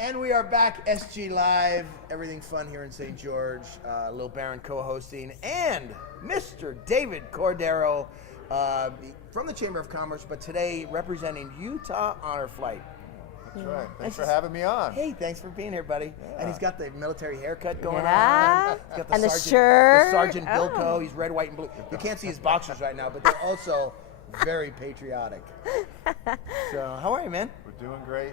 And we are back, SG Live, everything fun here in St. George. Lil Baron co-hosting, and Mr. David Cordero from the Chamber of Commerce, but today representing Utah Honor Flight. That's right. Thanks for having me on. Hey, thanks for being here, buddy. Yeah. And he's got the military haircut going on. He's got the and Sergeant, the shirt. The Sergeant Bilko. He's red, white, and blue. You can't see his boxers right now, but they're also very patriotic. So, how are you, man? We're doing great.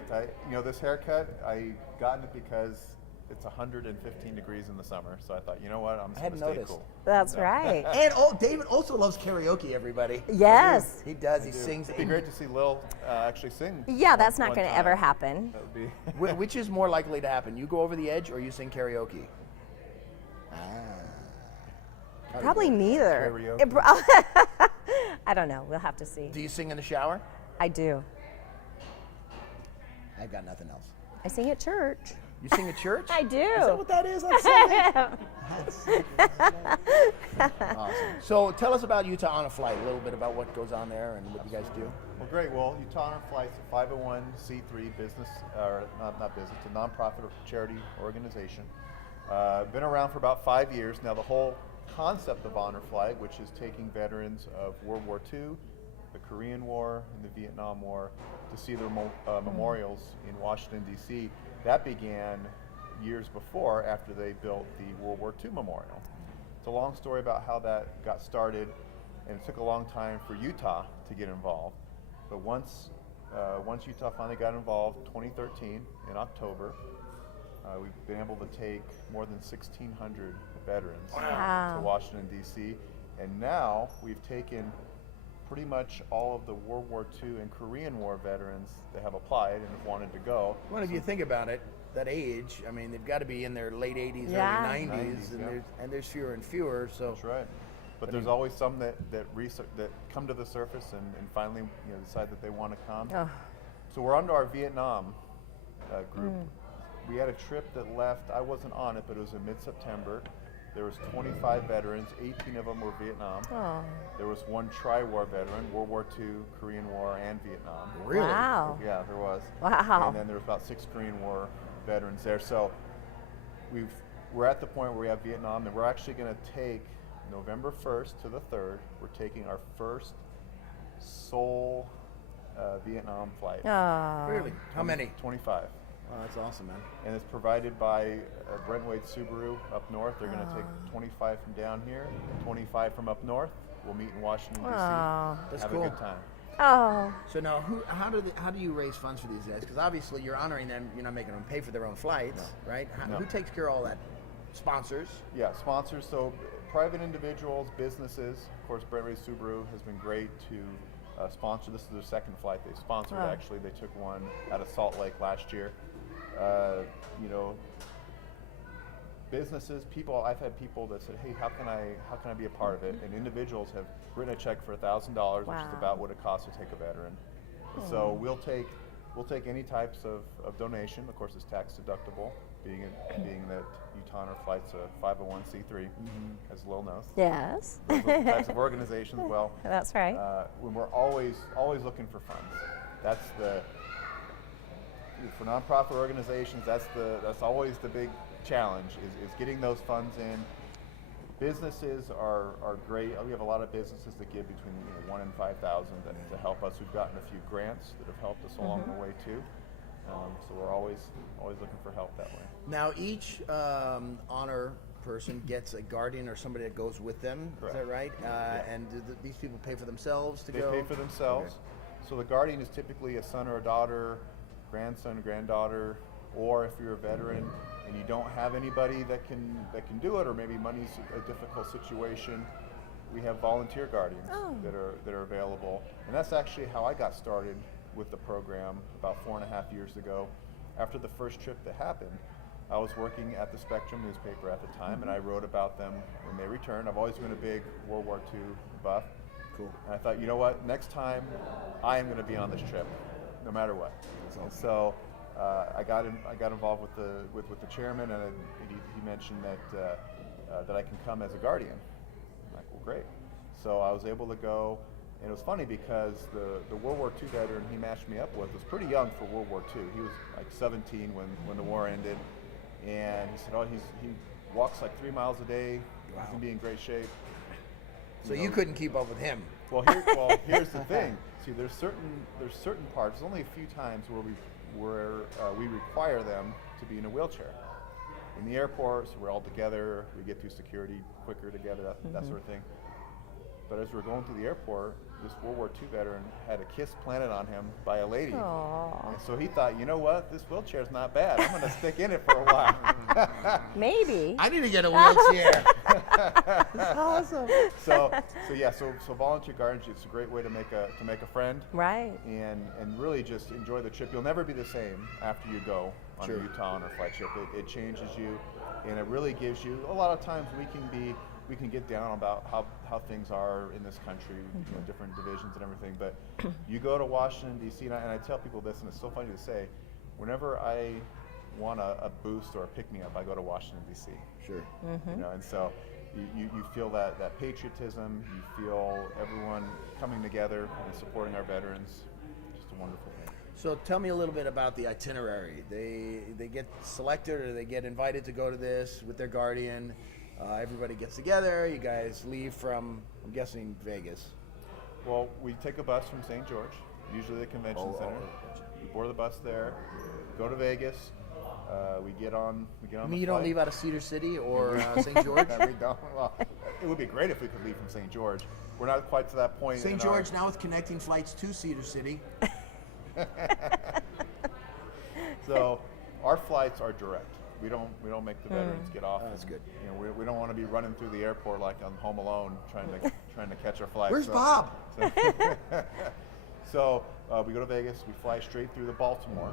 This haircut, I gotten it because it's 115 degrees in the summer. So I thought, you know what, I'm just going to stay cool. That's right. And David also loves karaoke, everybody. Yes. He does. He sings. It'd be great to see Lil actually sing. Yeah, that's not going to ever happen. That would be. Which is more likely to happen? You go over the edge or you sing karaoke? Probably neither. Karaoke. I don't know. We'll have to see. Do you sing in the shower? I do. I've got nothing else. I sing at church. You sing at church? I do. Is that what that is on Sunday? Awesome. So tell us about Utah Honor Flight, a little bit about what goes on there and what you guys do. Well, great. Well, Utah Honor Flight's a 501c3 business, or not business, a nonprofit or charity organization. Been around for about 5 years. Now, the whole concept of Honor Flight, which is taking veterans of World War II, the Korean War, and the Vietnam War, to see their memorials in Washington, D.C., that began years before, after they built the World War II Memorial. It's a long story about how that got started, and it took a long time for Utah to get involved. But once Utah finally got involved, 2013 in October, we've been able to take more than 1,600 veterans to Washington, D.C., and now we've taken pretty much all of the World War II and Korean War veterans that have applied and have wanted to go. Well, if you think about it, that age, I mean, they've got to be in their late 80s, early 90s, and there's fewer and fewer. So that's right. But there's always some that come to the surface and finally decide that they want to come. Oh. So we're on to our Vietnam group. We had a trip that left. I wasn't on it, but it was in mid-September. There was 25 veterans, 18 of them were Vietnam. Oh. There was one tri-war veteran, World War II, Korean War, and Vietnam. Really? Wow. Yeah, there was. Wow. And then there was about 6 Korean War veterans there. So we're at the point where we have Vietnam, and we're actually going to take November 1st to the 3rd. We're taking our first sole Vietnam flight. Oh. Really? How many? 25. Oh, that's awesome, man. And it's provided by Brent Wade Subaru up north. They're going to take 25 from down here, 25 from up north. We'll meet in Washington, D.C. That's Have cool. a good time. Oh. So now, how do you raise funds for these guys? Because obviously you're honoring them. You're not making them pay for their own flights, right? Who takes care of all that? Sponsors? Yeah, sponsors. So private individuals, businesses. Of course, Brent Wade Subaru has been great to sponsor. This is their second flight they sponsored. Actually, they took one out of Salt Lake last year. Businesses, people. I've had people that said, "Hey, how can I be a part of it?" And individuals have written a check for $1,000, which is about what it costs to take a veteran. So we'll take any types of donation. Of course, it's tax deductible, being that Utah Honor Flight's a 501c3, as Lil knows. Yes. Those types of organizations. Well, that's right. When we're always looking for funds. That's for nonprofit organizations. That's always the big challenge is getting those funds in. Businesses are great. We have a lot of businesses that give between 1 and 5,000 to help us. We've gotten a few grants that have helped us along the way too. So we're always looking for help that way. Now each honor person gets a guardian or somebody that goes with them. Correct. Is that right? And do these people pay for themselves to go? They pay for themselves. Okay. So the guardian is typically a son or a daughter, grandson, granddaughter, or if you're a veteran and you don't have anybody that can do it, or maybe money's a difficult situation, we have volunteer guardians that are available. And that's actually how I got started with the program about 4.5 years ago. After the first trip that happened, I was working at the Spectrum newspaper at the time, and I wrote about them when they returned. I've always been a big World War II buff. Cool. And I thought, you know what? Next time, I am going to be on this trip, no matter what. And so I got involved with the chairman, and he mentioned that I can come as a guardian. I'm like, well, great. So I was able to go. And it was funny because the World War II veteran he matched me up with was pretty young for World War II. He was like 17 when the war ended. And he said, he walks like 3 miles a day. Wow. He's going to be in great shape. So you couldn't keep up with him. Well, here's the thing. See, there's certain parts. There's only a few times where we require them to be in a wheelchair. In the airport, so we're all together. We get through security quicker together, that sort of thing. But as we're going through the airport, this World War II veteran had a kiss planted on him by a lady. Aww. And so he thought, you know what? This wheelchair's not bad. I'm going to stick in it for a while. Maybe. I need to get a wheelchair. That's awesome. So volunteer guardianship, it's a great way to make a friend. Right. And really just enjoy the trip. You'll never be the same after you go on a Utah Honor Flight trip. It changes you, and it really gives you. A lot of times we can get down about how things are in this country, different divisions and everything. But you go to Washington D.C. and I tell people this, and it's so funny to say. Whenever I want a boost or a pick me up, I go to Washington D.C. Sure. And so. You feel that patriotism, you feel everyone coming together and supporting our veterans. Just a wonderful thing. So tell me a little bit about the itinerary. They get selected or they get invited to go to this with their guardian. Everybody gets together. You guys leave from, I'm guessing, Vegas. Well, we take a bus from St. George, usually the convention center. We board the bus there, go to Vegas. We get on. I mean, you don't leave out of Cedar City or St. George? We don't. Well, it would be great if we could leave from St. George. We're not quite to that point. St. George now with connecting flights to Cedar City. So our flights are direct. We don't make the veterans get off. That's good. We don't want to be running through the airport like on Home Alone trying to catch our flight. Where's Bob? So we go to Vegas. We fly straight through to Baltimore.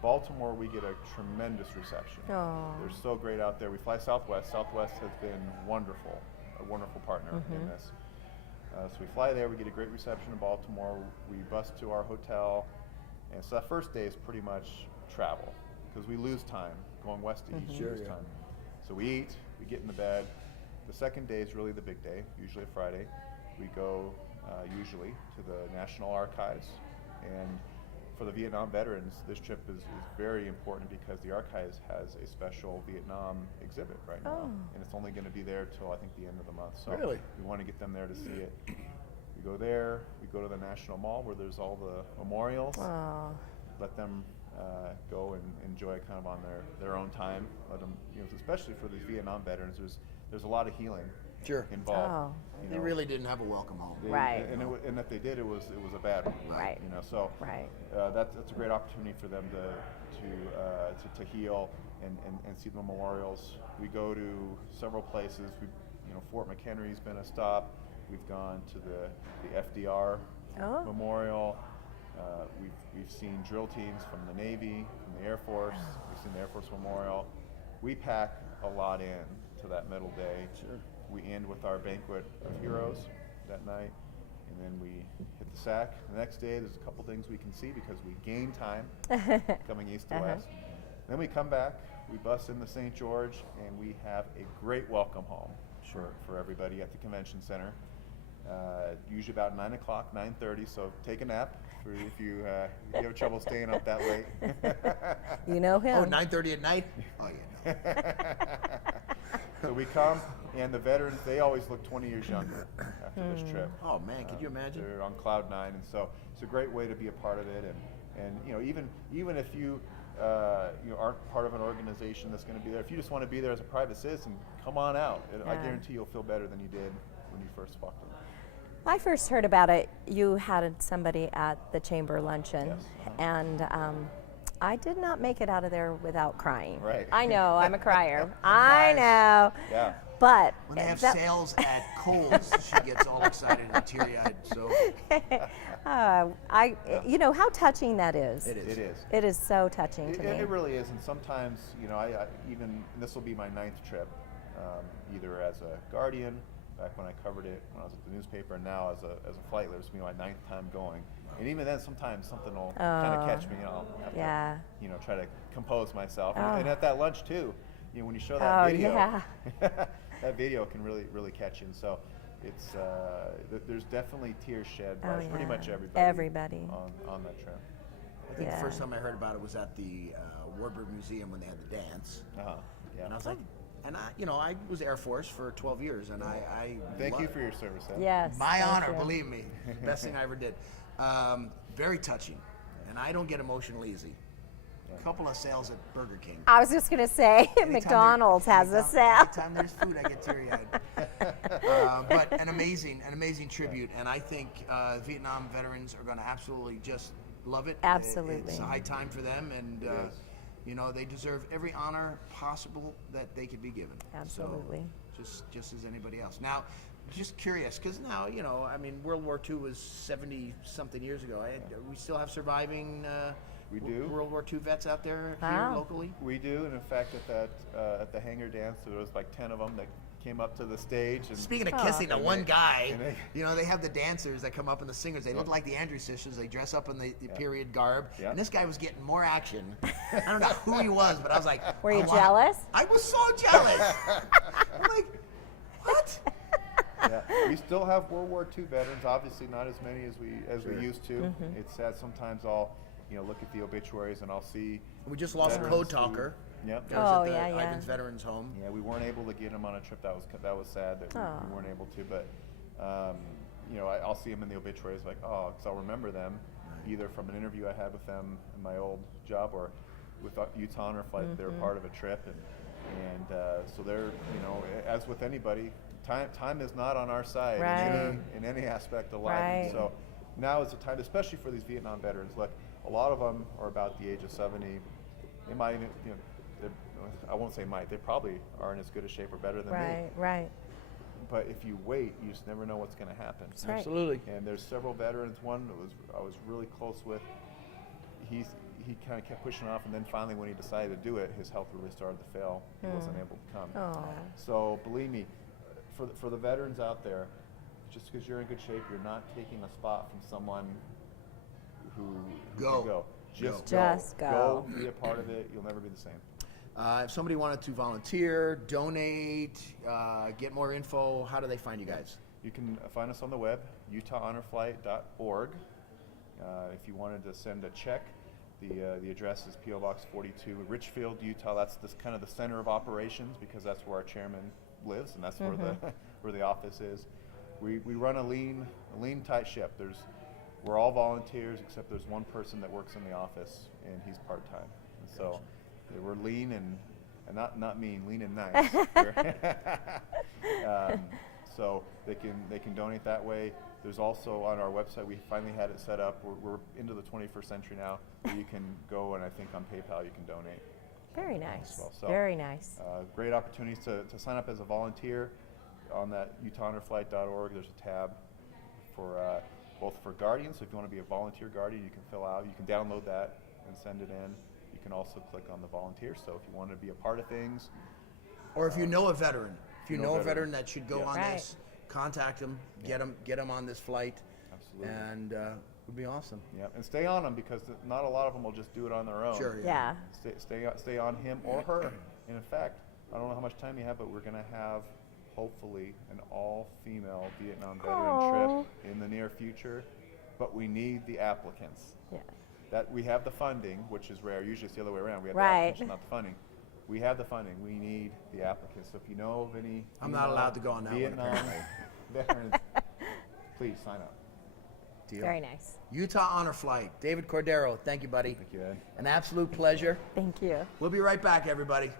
Baltimore, we get a tremendous reception. Aww. They're so great out there. We fly Southwest. Southwest has been wonderful, a wonderful partner in this. So we fly there. We get a great reception in Baltimore. We bus to our hotel. And so that first day is pretty much travel because we lose time going west to east. We lose time. So we eat. We get in the bed. The second day is really the big day, usually a Friday. We go usually to the National Archives. And for the Vietnam veterans, this trip is very important because the Archives has a special Vietnam exhibit right now, and it's only going to be there till I think the end of the month. So really? We want to get them there to see it. We go there. We go to the National Mall where there's all the memorials. Let them go and enjoy kind of on their own time. Let them, especially for these Vietnam veterans, there's a lot of healing. Involved. They really didn't have a welcome home. Right. And if they did, it was a bad one. Right. So right. That's a great opportunity for them to heal and see the memorials. We go to several places. Fort McHenry's been a stop. We've gone to the FDR Memorial. We've seen drill teams from the Navy, from the Air Force. We've seen the Air Force Memorial. We pack a lot in to that middle day. Sure. We end with our banquet of heroes that night, and then we hit the sack. The next day, there's a couple things we can see because we gain time coming east to west. Then we come back, we bus into St. George, and we have a great welcome home for everybody at the convention center. Usually about 9 o'clock, 9:30, so take a nap if you have trouble staying up that late. You know him. Oh, 9:30 at night? Oh, yeah. So we come, and the veterans, they always look 20 years younger after this trip. Oh, man, could you imagine? They're on cloud nine, and so it's a great way to be a part of it. And even if you aren't part of an organization that's going to be there, if you just want to be there as a private citizen, come on out. I guarantee you'll feel better than you did when you first walked in. When I first heard about it, you had somebody at the chamber luncheon, and I did not make it out of there without crying. Right. I know, I'm a crier. I know. Yeah. But when they have sales at Kohl's, she gets all excited and teary-eyed. So, how touching that is. It is. It is. It is so touching to me. It really is, and sometimes, I even this will be my 9th trip, either as a guardian, back when I covered it when I was at the newspaper, and now as a flight leader. This will be my 9th time going, and even then, sometimes something will kind of catch me. I'll have to, try to compose myself. And at that lunch too, when you show that video, that video can really catch you. And so it's there's definitely tears shed by Oh, pretty yeah. much everybody. Everybody. on that trip. I think Yeah. the first time I heard about it was at the Warburg Museum when they had the dance. Yeah. And I was like, and I was Air Force for 12 years, and I Thank you loved for your service. Ed. Yes. my thank honor, you. believe me, best thing I ever did. Very touching, and I don't get emotional easy. A couple of sales at Burger King. I was just going to say, Anytime McDonald's there- has a anytime- sale. Anytime there's food, I get teary-eyed. But an amazing tribute, and I think Vietnam veterans are going to absolutely just love it. Absolutely. It's a high time for them, and is. they deserve every honor possible that they could be given. Absolutely. So, just as anybody else. Now, just curious, because now World War II was 70-something years ago. We still have surviving. We do. World War II vets out there Wow. here locally. We do, and in fact, at the hangar dance, there was like 10 of them that came up to the stage. And Speaking of Oh. kissing, the And one they- guy, and they have the dancers that come up and the singers. They look like the Andrews Sisters. They dress up in the period garb. Yeah. And this guy was getting more action. I don't know who he was, but I was like, Were you I want- jealous? I was so jealous. I'm like, what? Yeah, we still have World War II veterans. Obviously, not as many as we Sure. used to. It's sad. Sometimes I'll look at the obituaries and I'll see. We just lost a veterans code who- talker. Yep. That was Oh, at the yeah, yeah. Ivan's Veterans Home. Yeah, we weren't able to get him on a trip. That was sad that Aw. we weren't able to. But I'll see him in the obituaries like, oh, because I'll remember them either from an interview I had with them in my old job or with Utah Honor Flight. They're part of a trip, and so they're as with anybody, time is not on our side Right. in any aspect of life. Right. So now is the time, especially for these Vietnam veterans. Look, a lot of them are about the age of 70. They might even, I won't say might. They probably are in as good a shape or better than me. Right. But if you wait, you just never know what's going to happen. right. Absolutely. And there's several veterans. One that I was really close with. He kind of kept pushing off, and then finally, when he decided to do it, his health really started to fail. He wasn't able to come. Oh. So believe me, for the veterans out there, just because you're in good shape, you're not taking a spot from someone who Go. can go. Just Just go. Go. Be a part of it. You'll never be the same. If somebody wanted to volunteer, donate, get more info, how do they find you guys? You can find us on the web, utahhonorflight.org. If you wanted to send a check, the address is P.O. Box 42, Richfield, Utah. That's kind of the center of operations because that's where our chairman lives and that's where the office is. We run a lean, tight ship. We're all volunteers except there's one person that works in the office and he's part-time. And so we're lean and not mean, lean and nice. So they can donate that way. There's also on our website, we finally had it set up. We're into the 21st century now, where you can go and I think on PayPal you can donate. Very nice. As well. So, Very nice. Great opportunities to sign up as a volunteer on that utahhonorflight.org. There's a tab for both for guardians. So if you want to be a volunteer guardian, you can fill out. You can download that and send it in. You can also click on the volunteer. So if you want to be a part of things, Or if you know a veteran, a veteran that should go Yeah. on Right. this, contact them, get them on this flight, absolutely. and it would be awesome. Yeah, and stay on them because not a lot of them will just do it on their own. Sure. Yeah. Stay on him or her. And in fact, I don't know how much time you have, but we're going to have hopefully an all-female Vietnam veteran Aw. trip in the near future. But we need the applicants. Yeah. That we have the funding, which is rare. Usually it's the other way around. We have Right. the applicants, not the funding. We have the funding. We need the applicants. So if you know of any I'm not allowed to go on that one, Vietnam apparently. veterans, please sign up. Deal. Very nice. Utah Honor Flight. David Cordero, thank you, buddy. Thank you, Ed. An absolute pleasure. Thank you. We'll be right back, everybody.